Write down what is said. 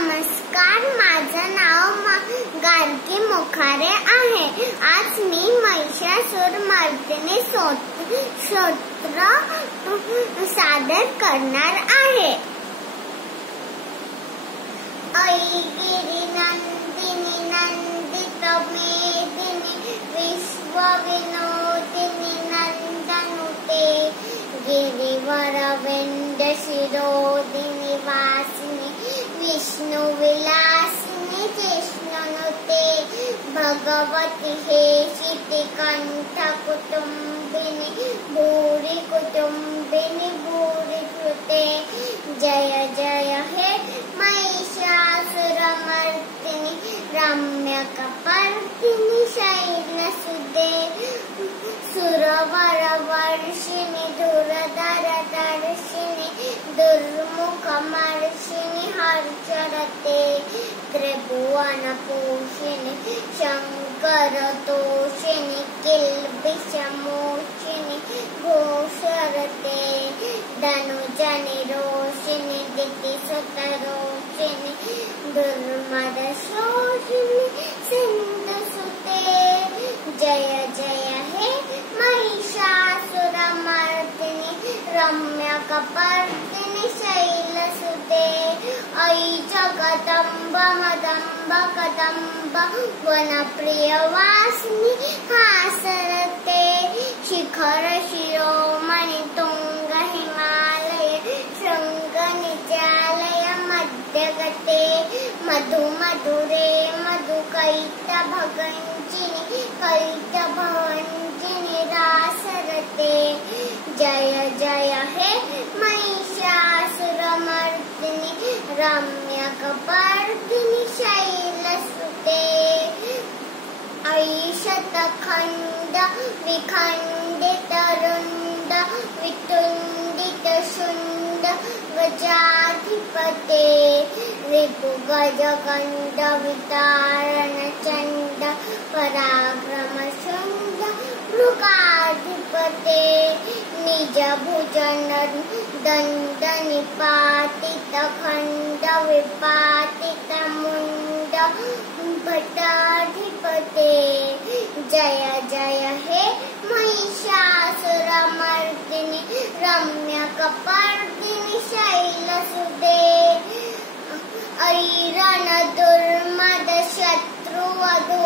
नमस्कार, माझं नाव गार्गी मोखारे आहे. आज मी महिषासुरमर्दिनी स्तोत्र सादर करणार आहे. ऐगिरी नंदिनी नंदित मेदिनी विश्वविनोदिनी नंदनुते गिरिवर वेंद शिरोदिनी वासिनी विष्णु विलासिनी जिष्णुनुते भगवती हे शितिकंठ कुटुंबिनी भूरि कुटुंबिनी भूरि कृते जय जय हे महिषासुरमर्दिनी रम्यकपर्दिनी शैलसुते सुरवरवर्षिणि दुरधरदर्शिनि दुर्मुखमर्षिणि हर्षरते त्रिभुवनपोषिणि शङ्करतोषिणि किल्बिषमोषिणि घोषरते धनुजनिरोषिणि दितिसुतरोषिणि दुर्मदशोषिणि सिन्धुसुते जय जय हे महिषासुरमर्दिनी रम्यकपर्दिनी शैलसुते ऐ जगदम्ब मदम्ब कदम्ब वनप्रियवासिनी हासरते शिखर शिरोमणि तुंग हिमालय शृंग निजालय मध्यगते मधु मधुरे मधुकैटभगञ्जिनि कैटभञ्जिनि रासरते जय जय हे महिषासुरमर्दिनी रम्यकपर्दिनी शैलसुते ऐशतखण्ड विखण्डित रुण्ड वितुण्डित शुण्ड गजाधिपते रिपुगजगण्ड वितारण चण्ड पराक्रम शुण्ड मृगाधिपते निजभुजन दण्ड निपातित खण्ड विपातित मुण्ड भटाधिपते जय जय हे महिषासुरमर्दिनी रम्यकपर्दिनी शैलसुते ऐरण दुर्मद शत्रुवधु